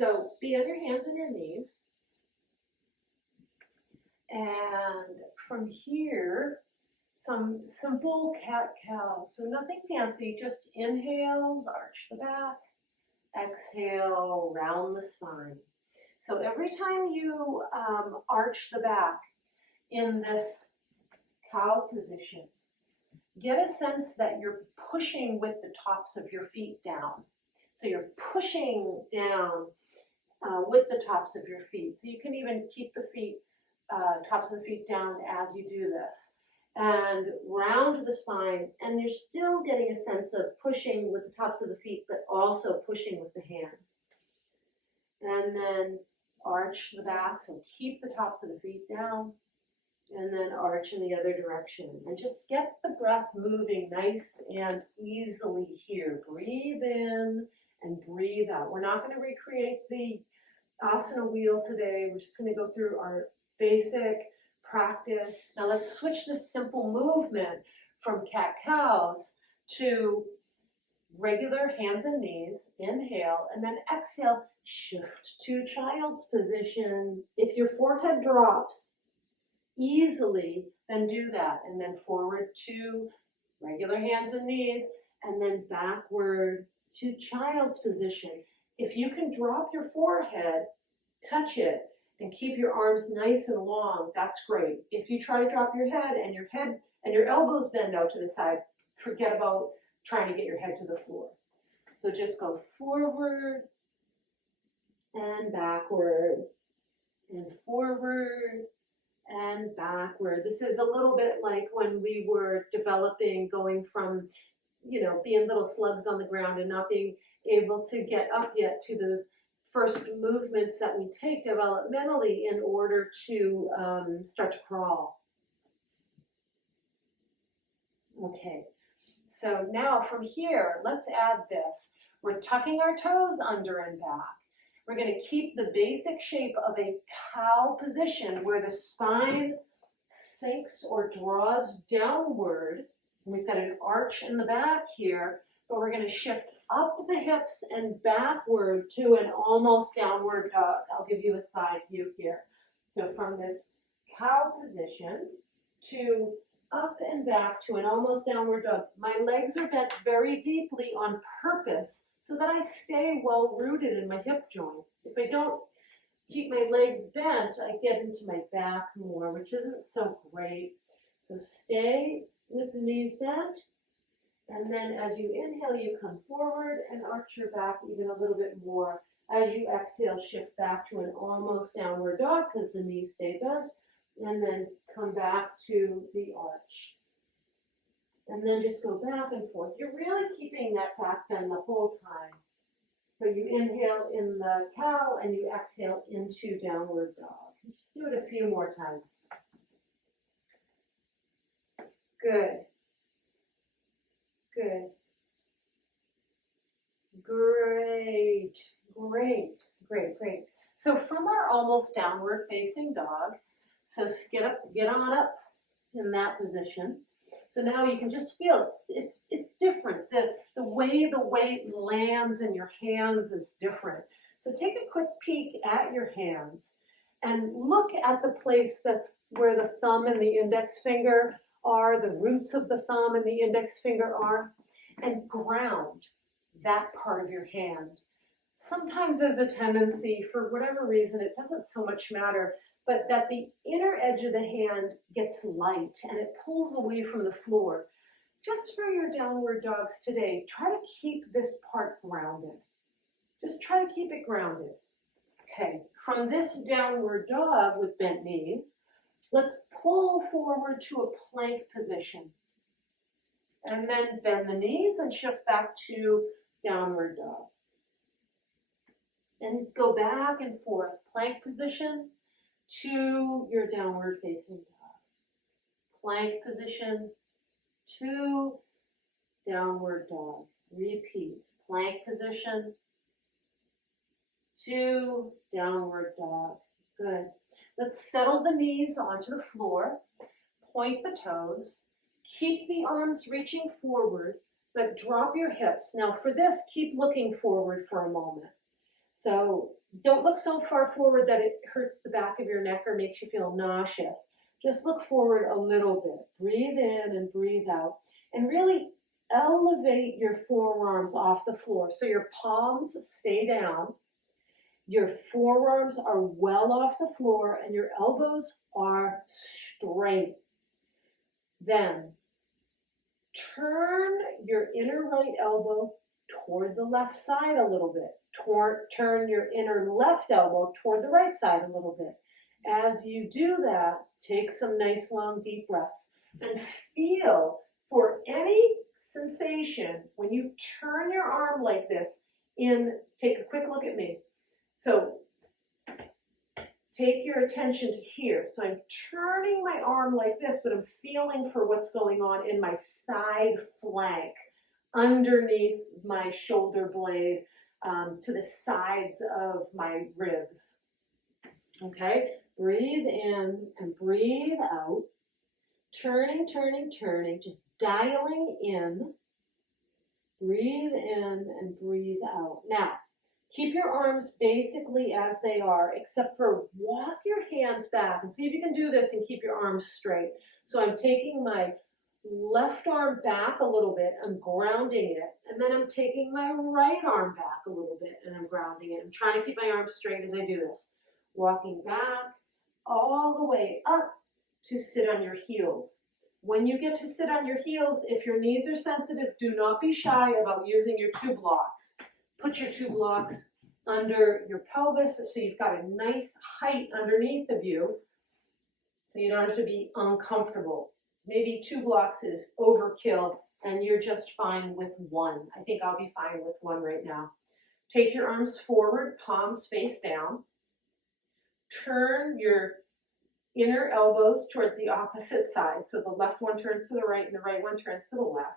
So be on your hands and your knees. And from here, some bull cat cow. So nothing fancy, just inhales, arch the back. Exhale, round the spine. So every time you arch the back in this cow position, get a sense that you're pushing with the tops of your feet down. So you're pushing down with the tops of your feet. So you can even keep the feet, tops of the feet down as you do this. And round the spine, and you're still getting a sense of pushing with the tops of the feet, but also pushing with the hands. And then arch the back, so keep the tops of the feet down, and then arch in the other direction. And just get the breath moving nice and easily here. Breathe in and breathe out. We're not going to recreate the asana wheel today. We're just going to go through our basic practice. Now let's switch this simple movement from cat-cows to regular hands and knees. Inhale, and then exhale, shift to child's position. If your forehead drops easily, then do that. And then forward to regular hands and knees, and then backward to child's position. If you can drop your forehead, touch it, and keep your arms nice and long, that's great. If you try to drop your head and your elbows bend out to the side, forget about trying to get your head to the floor. So just go forward and backward and forward and backward. This is a little bit like when we were developing, going from, being little slugs on the ground and not being able to get up yet to those first movements that we take developmentally in order to start to crawl. Okay, so now from here, let's add this. We're tucking our toes under and back. We're going to keep the basic shape of a cow position where the spine sinks or draws downward. We've got an arch in the back here, but we're going to shift up the hips and backward to an almost downward dog. I'll give you a side view here. So from this cow position to up and back to an almost downward dog. My legs are bent very deeply on purpose so that I stay well rooted in my hip joint. If I don't keep my legs bent, I get into my back more, which isn't so great. So stay with the knees bent. And then as you inhale, you come forward and arch your back even a little bit more. As you exhale, shift back to an almost downward dog because the knees stay bent. And then come back to the arch. And then just go back and forth. You're really keeping that back bend the whole time. So you inhale in the cow and you exhale into downward dog. Just do it a few more times. Good. Good. Great. Great. Great. Great. So from our almost downward facing dog, so get on up in that position. So now you can just feel it's different. The way the weight lands in your hands is different. So take a quick peek at your hands and look at the place that's where the thumb and the index finger are, the roots of the thumb and the index finger are, and ground that part of your hand. Sometimes there's a tendency, for whatever reason, it doesn't so much matter, but that the inner edge of the hand gets light and it pulls away from the floor. Just for your downward dogs today, try to keep this part grounded. Just try to keep it grounded. Okay, from this downward dog with bent knees, let's pull forward to a plank position. And then bend the knees and shift back to downward dog. And go back and forth, plank position to your downward facing dog. Plank position to downward dog. Repeat. Plank position to downward dog. Good. Let's settle the knees onto the floor. Point the toes. Keep the arms reaching forward, but drop your hips. Now for this, keep looking forward for a moment. So don't look so far forward that it hurts the back of your neck or makes you feel nauseous. Just look forward a little bit. Breathe in and breathe out. And really elevate your forearms off the floor so your palms stay down. Your forearms are well off the floor and your elbows are straight. Then turn your inner right elbow toward the left side a little bit. Turn your inner left elbow toward the right side a little bit. As you do that, take some nice long deep breaths and feel for any sensation when you turn your arm like this take a quick look at me. So take your attention to here. So I'm turning my arm like this, but I'm feeling for what's going on in my side flank, underneath my shoulder blade, to the sides of my ribs. Okay, breathe in and breathe out. Turning, turning, turning, just dialing in. Breathe in and breathe out. Now, keep your arms basically as they are, except for walk your hands back and see if you can do this and keep your arms straight. So I'm taking my left arm back a little bit, I'm grounding it, and then I'm taking my right arm back a little bit and I'm grounding it. I'm trying to keep my arms straight as I do this. Walking back all the way up to sit on your heels. When you get to sit on your heels, if your knees are sensitive, do not be shy about using your 2 blocks. Put your 2 blocks under your pelvis so you've got a nice height underneath of you so you don't have to be uncomfortable. Maybe 2 blocks is overkill and you're just fine with 1. I think I'll be fine with 1 right now. Take your arms forward, palms face down. Turn your inner elbows towards the opposite side. So the left one turns to the right and the right one turns to the left.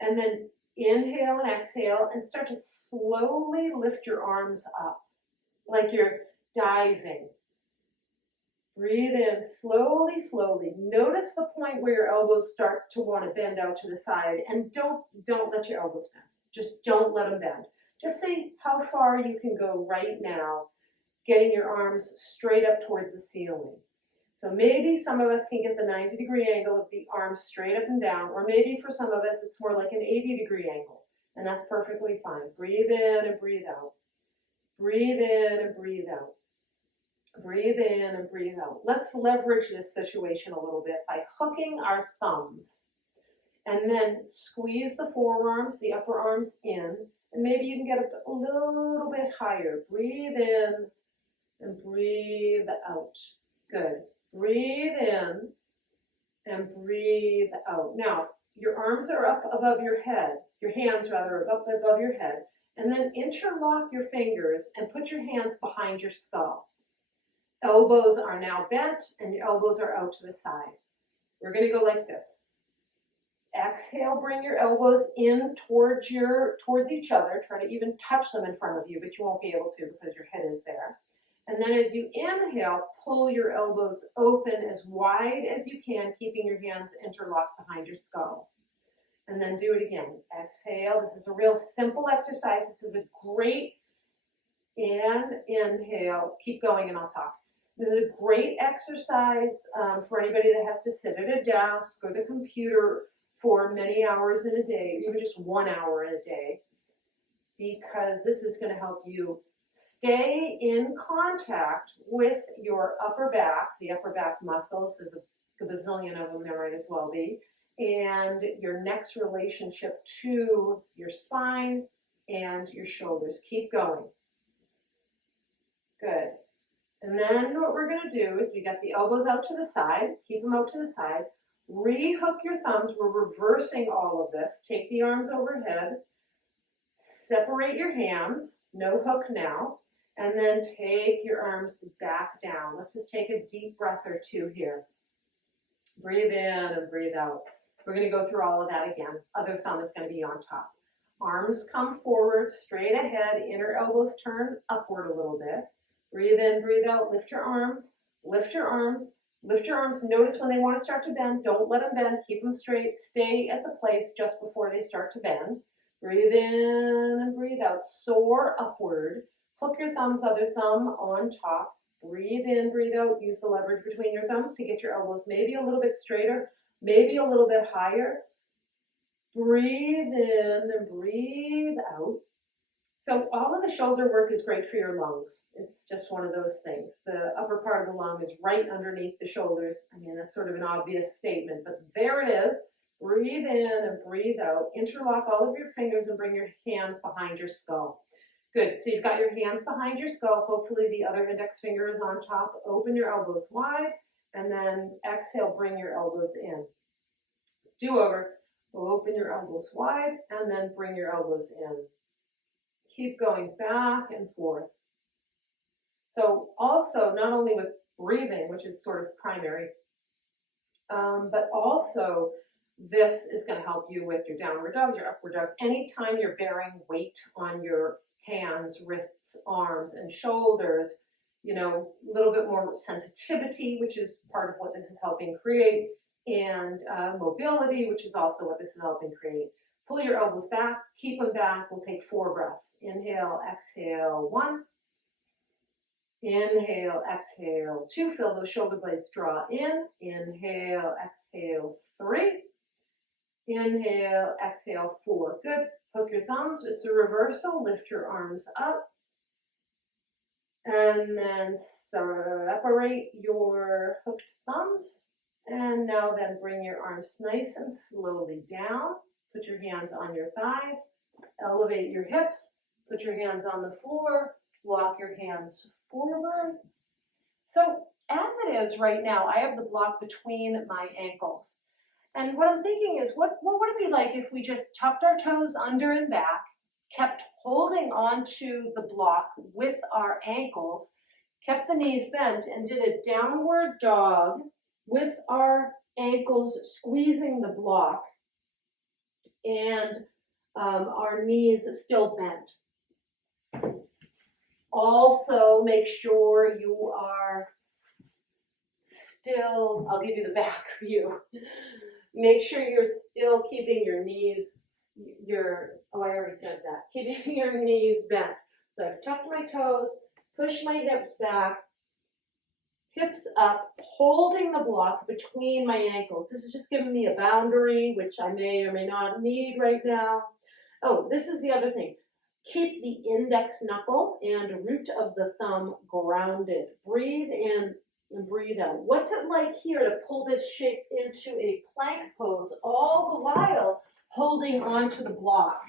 And then inhale and exhale and start to slowly lift your arms up like you're diving. Breathe in slowly, slowly. Notice the point where your elbows start to want to bend out to the side, and don't let your elbows bend. Just don't let them bend. Just see how far you can go right now, getting your arms straight up towards the ceiling. So maybe some of us can get the 90-degree angle of the arms straight up and down, or maybe for some of us it's more like an 80-degree angle, and that's perfectly fine. Breathe in and breathe out. Breathe in and breathe out. Breathe in and breathe out. Let's leverage this situation a little bit by hooking our thumbs, and then squeeze the forearms, the upper arms in, and maybe you can get up a little bit higher. Breathe in and breathe out. Good. Breathe in and breathe out. Now, your arms are up above your head, your hands rather, are up above your head, and then interlock your fingers and put your hands behind your skull. Elbows are now bent and your elbows are out to the side. We're going to go like this. Exhale, bring your elbows in towards each other. Try to even touch them in front of you, but you won't be able to because your head is there. And then as you inhale, pull your elbows open as wide as you can, keeping your hands interlocked behind your skull. And then do it again. Exhale. This is a real simple exercise. This is a great, and inhale. Keep going and I'll talk. This is a great exercise for anybody that has to sit at a desk or the computer for many hours in a day, even just 1 hour in a day, because this is going to help you stay in contact with your upper back, the upper back muscles, there's a gazillion of them, there might as well be, and your neck's relationship to your spine and your shoulders. Keep going. Good. And then what we're going to do is we got the elbows out to the side, keep them out to the side, rehook your thumbs, we're reversing all of this, take the arms overhead, separate your hands, no hook now, and then take your arms back down. Let's just take a deep breath or 2 here. Breathe in and breathe out. We're going to go through all of that again. Other thumb is going to be on top. Arms come forward, straight ahead, inner elbows turn upward a little bit. Breathe in, breathe out, lift your arms, lift your arms, lift your arms. Notice when they want to start to bend, don't let them bend, keep them straight. Stay at the place just before they start to bend. Breathe in and breathe out. Soar upward. Hook your thumbs, other thumb on top. Breathe in, breathe out. Use the leverage between your thumbs to get your elbows maybe a little bit straighter, maybe a little bit higher. Breathe in and breathe out. So all of the shoulder work is great for your lungs. It's just one of those things. The upper part of the lung is right underneath the shoulders. I mean, that's sort of an obvious statement, but there it is. Breathe in and breathe out. Interlock all of your fingers and bring your hands behind your skull. Good. So you've got your hands behind your skull. Hopefully the other index finger is on top. Open your elbows wide, and then exhale, bring your elbows in. Do over. Open your elbows wide, and then bring your elbows in. Keep going back and forth. So also, not only with breathing, which is sort of primary, but also this is going to help you with your downward dogs, your upward dogs. Anytime you're bearing weight on your hands, wrists, arms, and shoulders, you know, a little bit more sensitivity, which is part of what this is helping create, and mobility, which is also what this is helping create. Pull your elbows back, keep them back. We'll take 4 breaths. Inhale, exhale, 1. Inhale, exhale, 2. Feel those shoulder blades draw in. Inhale, exhale, 3. Inhale, exhale, 4. Good. Hook your thumbs. It's a reversal. Lift your arms up. And then separate your hooked thumbs. And now then bring your arms nice and slowly down. Put your hands on your thighs. Elevate your hips. Put your hands on the floor. Walk your hands forward. So as it is right now, I have the block between my ankles. And what I'm thinking is, what would it be like if we just tucked our toes under and back, kept holding on to the block with our ankles, kept the knees bent, and did a downward dog with our ankles squeezing the block and our knees still bent. Also, make sure you are still, I'll give you the back view. Make sure you're still keeping your knees, I already said that, keeping your knees bent. So I've tucked my toes, pushed my hips back, hips up, holding the block between my ankles. This is just giving me a boundary, which I may or may not need right now. Oh, this is the other thing. Keep the index knuckle and root of the thumb grounded. Breathe in and breathe out. What's it like here to pull this shape into a plank pose, all the while holding onto the block?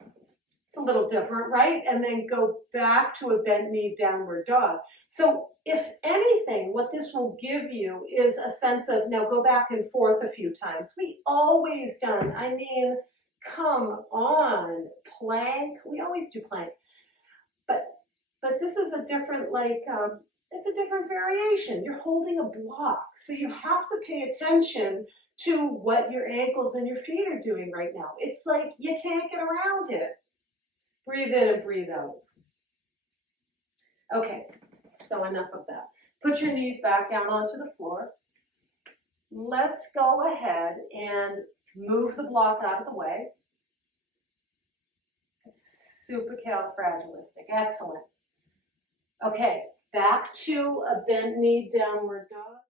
It's a little different, right? And then go back to a bent knee downward dog. So if anything, what this will give you is a sense of, now go back and forth a few times. We always done, I mean, come on, plank. We always do plank. But this is a different, it's a different variation. You're holding a block. So you have to pay attention to what your ankles and your feet are doing right now. It's like you can't get around it. Breathe in and breathe out. Okay, so enough of that. Put your knees back down onto the floor. Let's go ahead and move the block out of the way. Supercalifragilistic. Excellent. Okay, back to a bent knee downward dog.